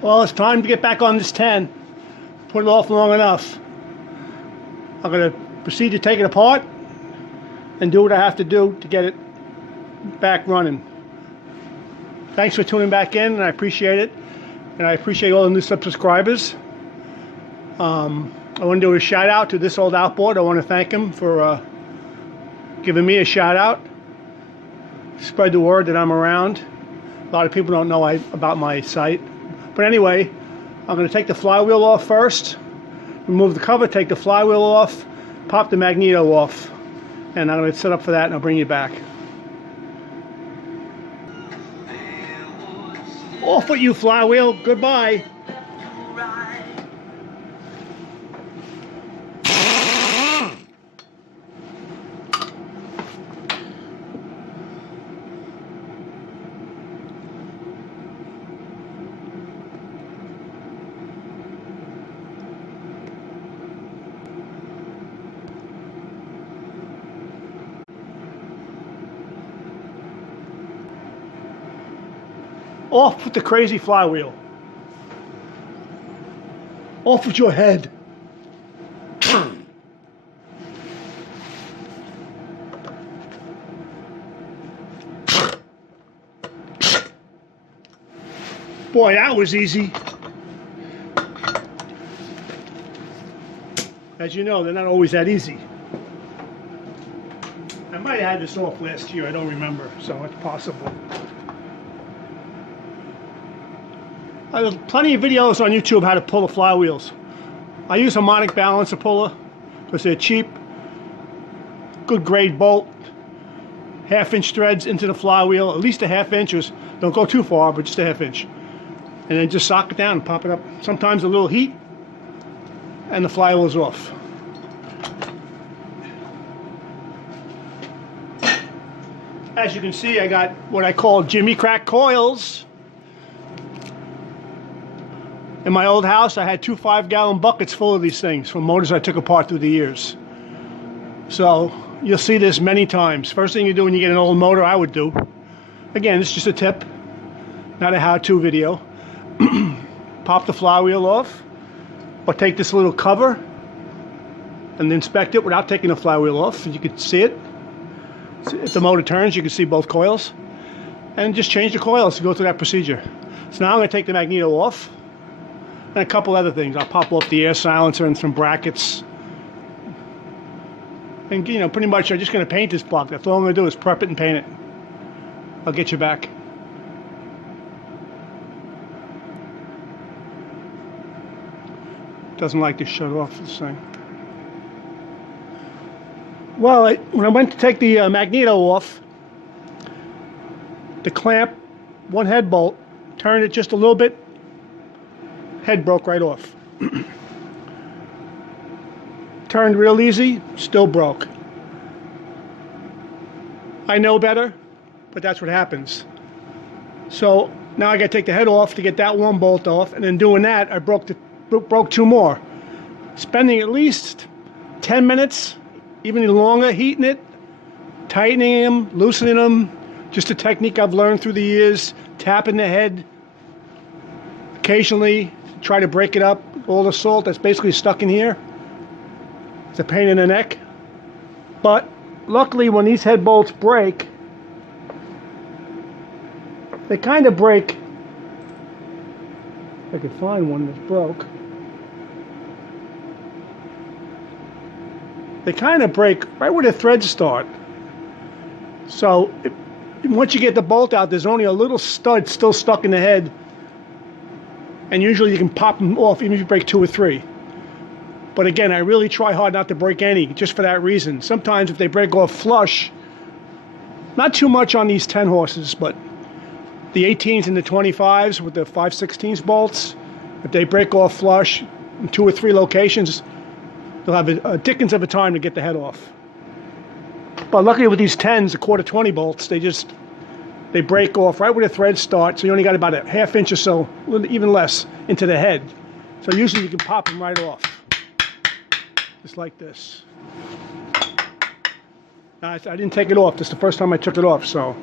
Well, it's time to get back on this 10. Put it off long enough. I'm going to proceed to take it apart and do what I have to do to get it back running. Thanks for tuning back in, and I appreciate it. And I appreciate all the new subscribers. I want to do a shout out to This Old Outboard. I want to thank him for giving me a shout out. Spread the word that I'm around. A lot of people don't know about my site. But anyway, I'm going to take the flywheel off first. Remove the cover, take the flywheel off, pop the magneto off. And I'm going to set up for that and I'll bring you back. Off with you, flywheel. Goodbye. Off with the crazy flywheel. Off with your head. Boy, that was easy. As you know, they're not always that easy. I might have had this off last year, I don't remember, so it's possible. I have plenty of videos on YouTube how to pull the flywheels. I use harmonic balancer puller because they're cheap, good grade bolt, 1/2 inch threads into the flywheel, at least a 1/2 inch. Don't go too far, but just a 1/2 inch. And then just sock it down and pop it up. Sometimes a little heat and the flywheel is off. As you can see, I got what I call Jimmy Crack coils. In my old house, I had 2 5-gallon buckets full of these things from motors I took apart through the years. So you'll see this many times. First thing you do when you get an old motor, I would do. Again, it's just a tip, not a how-to video. Pop the flywheel off, or take this little cover and inspect it without taking the flywheel off. You can see it. If the motor turns, you can see both coils. And just change the coils to go through that procedure. So now I'm going to take the magneto off. And a couple other things. I'll pop off the air silencer and some brackets. And pretty much I'm just going to paint this block. That's all I'm going to do is prep it and paint it. I'll get you back. Doesn't like to shut off this thing. Well, when I went to take the magneto off, the clamp, one head bolt, turned it just a little bit. Head broke right off. Turned real easy, still broke. I know better, but that's what happens. So now I got to take the head off to get that one bolt off, and then doing that, I broke 2 more. Spending at least 10 minutes, even longer, heating it, tightening them, loosening them. Just a technique I've learned through the years. Tapping the head occasionally. Try to break it up. All the salt that's basically stuck in here. It's a pain in the neck. But luckily when these head bolts break, they kind of break. If I could find one that's broke. They kind of break right where the threads start. So once you get the bolt out, there's only a little stud still stuck in the head. And usually you can pop them off even if you break 2 or 3. But again, I really try hard not to break any, just for that reason. Sometimes if they break off flush, not too much on these 10 horses, but the 18s and the 25s with the 5/16 bolts, if they break off flush in 2 or 3 locations, they'll have a dickens of a time to get the head off. But luckily with these 10s, the 1/4 20 bolts, they break off right where the threads start, so you only got about a 1/2 inch or so, even less, into the head. So usually you can pop them right off. Just like this. Now, I didn't take it off. This is the first time I took it off, so.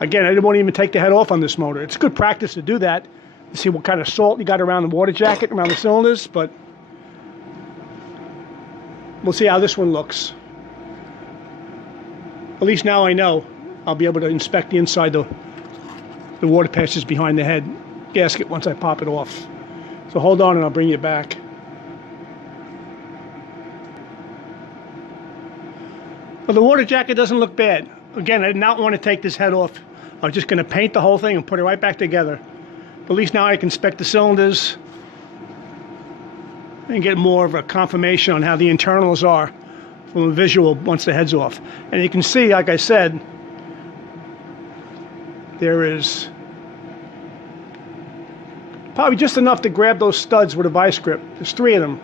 Again, I won't even take the head off on this motor. It's good practice to do that, to see what kind of salt you got around the water jacket, around the cylinders, but we'll see how this one looks. At least now I know I'll be able to inspect the inside the water passes behind the head gasket once I pop it off. So hold on and I'll bring you back. Well, the water jacket doesn't look bad. Again, I did not want to take this head off. I was just going to paint the whole thing and put it right back together. But at least now I can inspect the cylinders and get more of a confirmation on how the internals are from a visual once the head's off. And you can see, like I said, there is probably just enough to grab those studs with a vice grip. There's 3 of them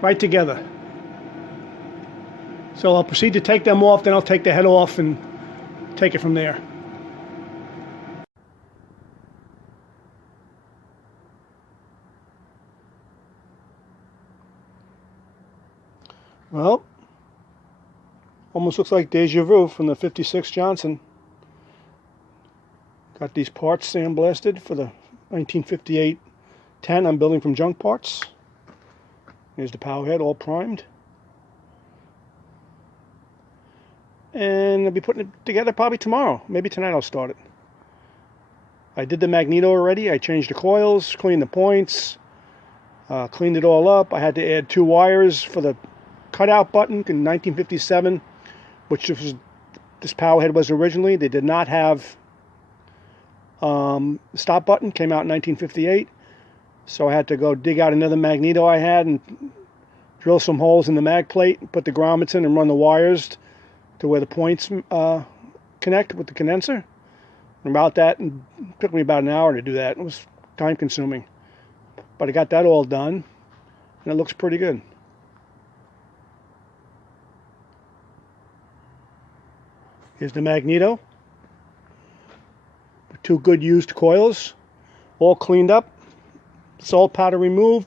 right together. So I'll proceed to take them off, then I'll take the head off and take it from there. Well, almost looks like deja vu from the 56 Johnson. Got these parts sandblasted for the 1958 10 I'm building from junk parts. Here's the power head all primed. And I'll be putting it together probably tomorrow. Maybe tonight I'll start it. I did the magneto already. I changed the coils, cleaned the points, cleaned it all up. I had to add 2 wires for the cutout button in 1957, which was, this power head was originally. They did not have stop button. Came out in 1958. So I had to go dig out another magneto I had and drill some holes in the mag plate, put the grommets in and run the wires to where the points connect with the condenser. And about that, and it took me about an hour to do that. It was time consuming. But I got that all done, and it looks pretty good. Here's the magneto. 2 good used coils, all cleaned up. Salt powder removed,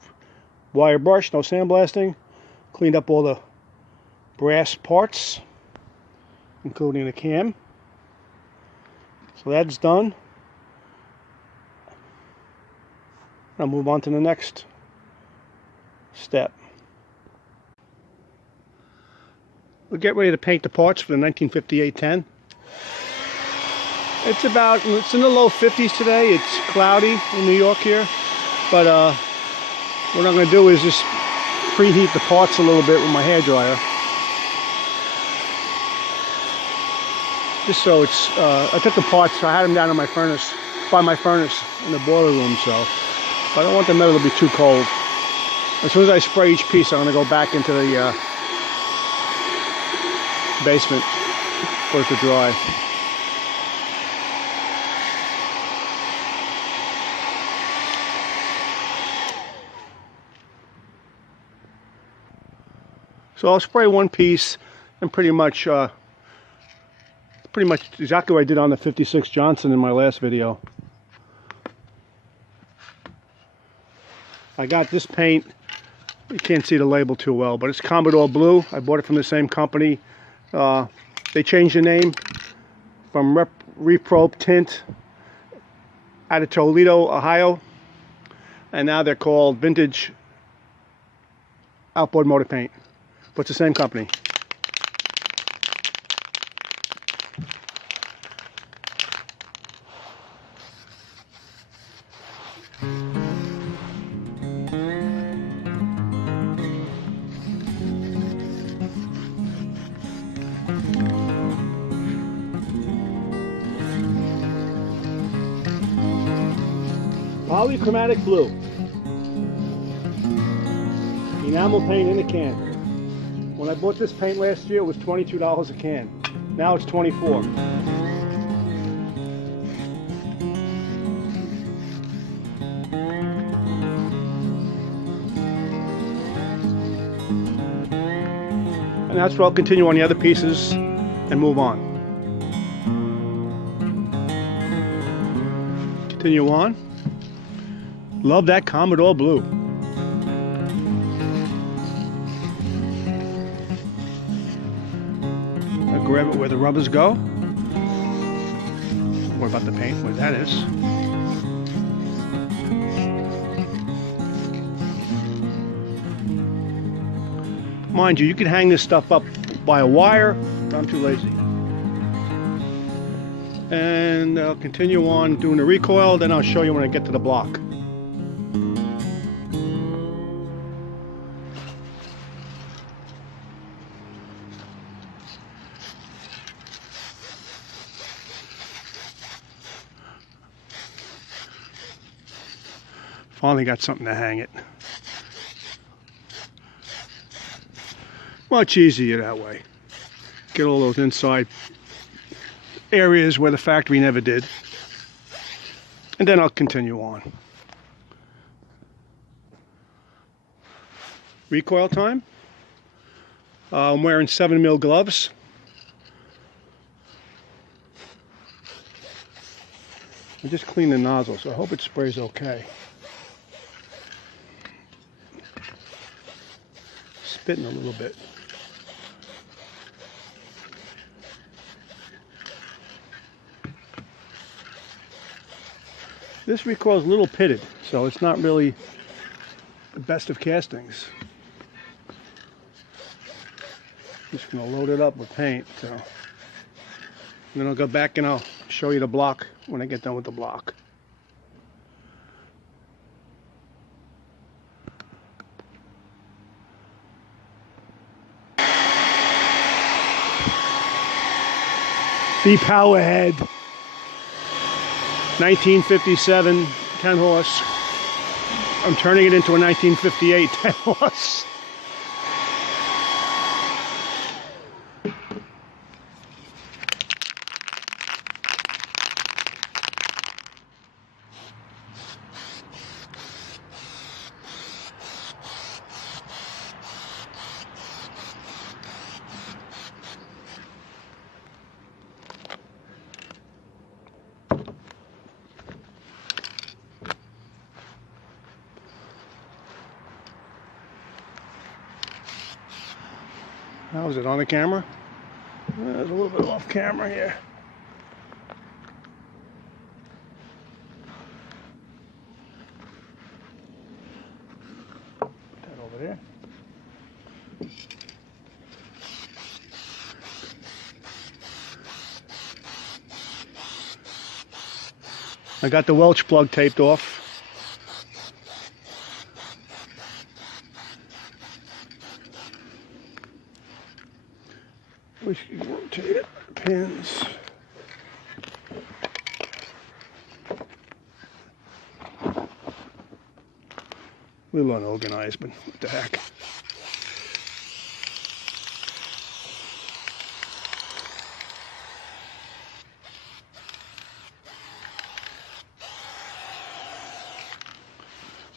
wire brush, no sandblasting. Cleaned up all the brass parts, including the cam. So that's done. I'll move on to the next step. We'll get ready to paint the parts for the 1958 10. It's in the low 50s today. It's cloudy in New York here. But what I'm going to do is just preheat the parts a little bit with my hairdryer. Just so it's, I took the parts, I had them down in my furnace, by my furnace in the boiler room, so I don't want the metal to be too cold. As soon as I spray each piece, I'm going to go back into the basement for it to dry. So I'll spray one piece and pretty much exactly what I did on the 56 Johnson in my last video. I got this paint, you can't see the label too well, but it's Commodore Blue. I bought it from the same company. They changed the name from Repro Tint out of Toledo, Ohio, and now they're called Vintage Outboard Motor Paint, but it's the same company. Polychromatic blue. Enamel paint in a can. When I bought this paint last year, it was $22 a can. Now it's $24. And that's where I'll continue on the other pieces and move on. Continue on. Love that Commodore Blue. I grab it where the rubbers go. What about the paint? What that is? Mind you, you can hang this stuff up by a wire, but I'm too lazy. And I'll continue on doing the recoil, then I'll show you when I get to the block. Finally got something to hang it. Much easier that way. Get all those inside areas where the factory never did. And then I'll continue on. Recoil time. I'm wearing 7mm gloves. I just cleaned the nozzle, so I hope it sprays okay. Spitting a little bit. This recoil is a little pitted, so it's not really the best of castings. Just going to load it up with paint. So. And then I'll go back and I'll show you the block when I get done with the block. The powerhead. 1957 10 horse. I'm turning it into a 1958 10 horse. How is it on the camera? There's a little bit off camera here. Put that over there. I got the Welch plug taped off. We should rotate it, pins. A little unorganized, but what the heck.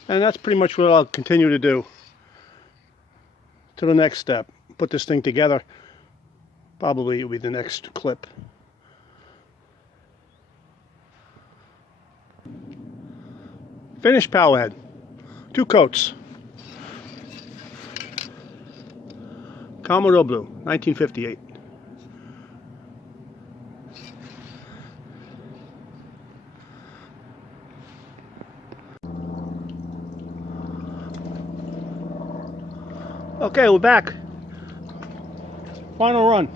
And that's pretty much what I'll continue to do to the next step. Put this thing together. Probably it'll be the next clip. Finished powerhead. 2 coats. Commodore Blue, 1958. Okay, we're back. Final run.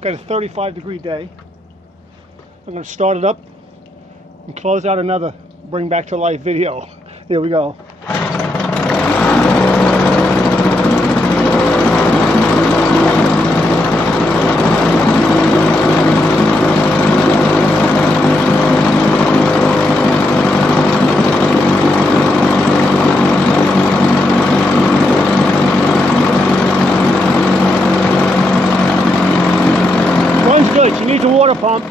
Got a 35-degree day. I'm going to start it up and close out another bring back to life video. Here we go. She needs a water pump.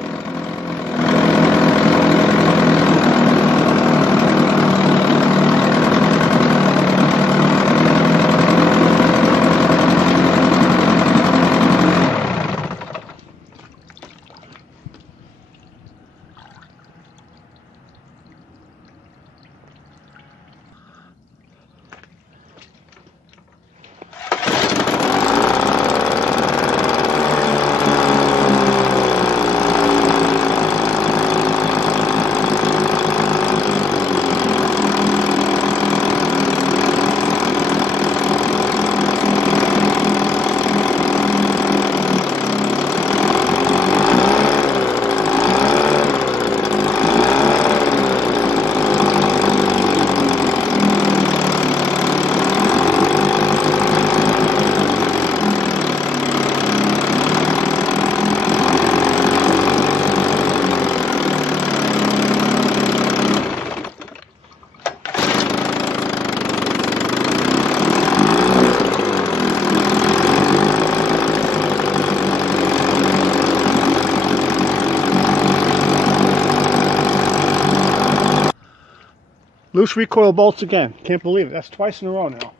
Loose recoil bolts again. Can't believe it. That's twice in a row now.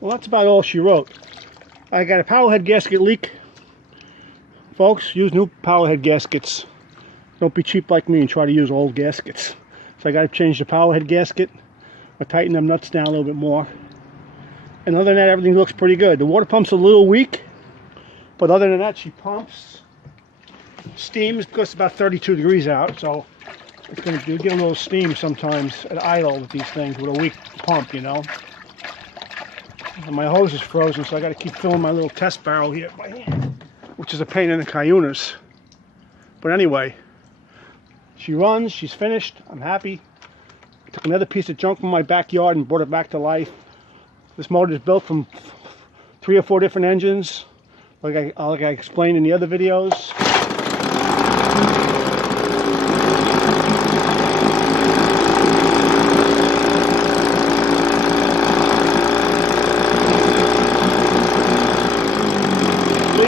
Well, that's about all she wrote. I got a powerhead gasket leak. Folks, use new powerhead gaskets. Don't be cheap like me and try to use old gaskets. So I got to change the powerhead gasket. I tighten them nuts down a little bit more. And other than that, everything looks pretty good. The water pump's a little weak, but other than that, she pumps. Steams because it's about 32 degrees out, so it's going to give a little steam sometimes at idle with these things with a weak pump, you know. And my hose is frozen, so I got to keep filling my little test barrel here by hand, which is a pain in the cayunas. But anyway, she runs, she's finished, I'm happy. Took another piece of junk from my backyard and brought it back to life. This motor is built from 3 or 4 different engines, like I explained in the other videos.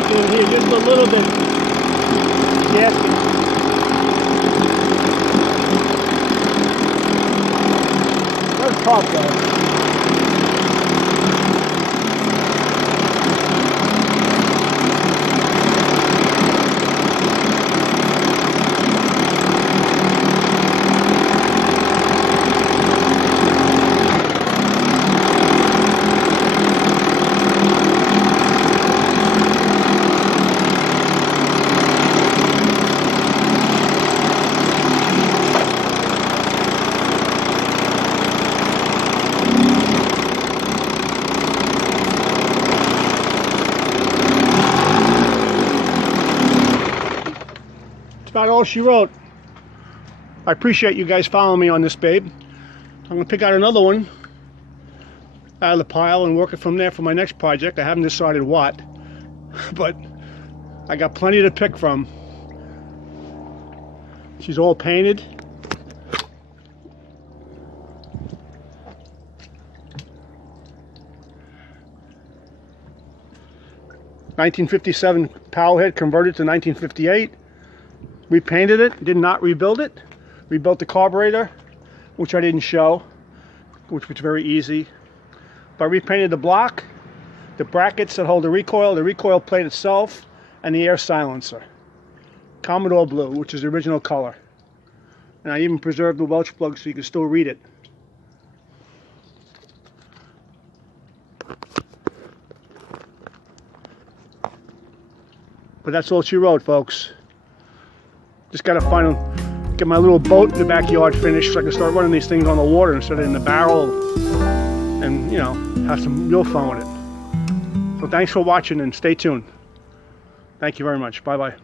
In here just a little bit. Yes. There's top though. About all she wrote. I appreciate you guys following me on this, babe. I'm gonna pick out another one out of the pile and work it from there for my next project. I haven't decided what, but I got plenty to pick from. She's all painted. (1957) powerhead converted to 1958. Repainted it, did not rebuild it. Rebuilt the carburetor, which I didn't show, which was very easy. But I repainted the block, the brackets that hold the recoil plate itself, and the air silencer. Commodore blue, which is the original color. And I even preserved the Welch plug so you can still read it. But that's all she wrote, folks. Just gotta get my little boat in the backyard finished so I can start running these things on the water instead of in the barrel and, you know, have some real fun with it. So thanks for watching and stay tuned. Thank you very much. Bye-bye.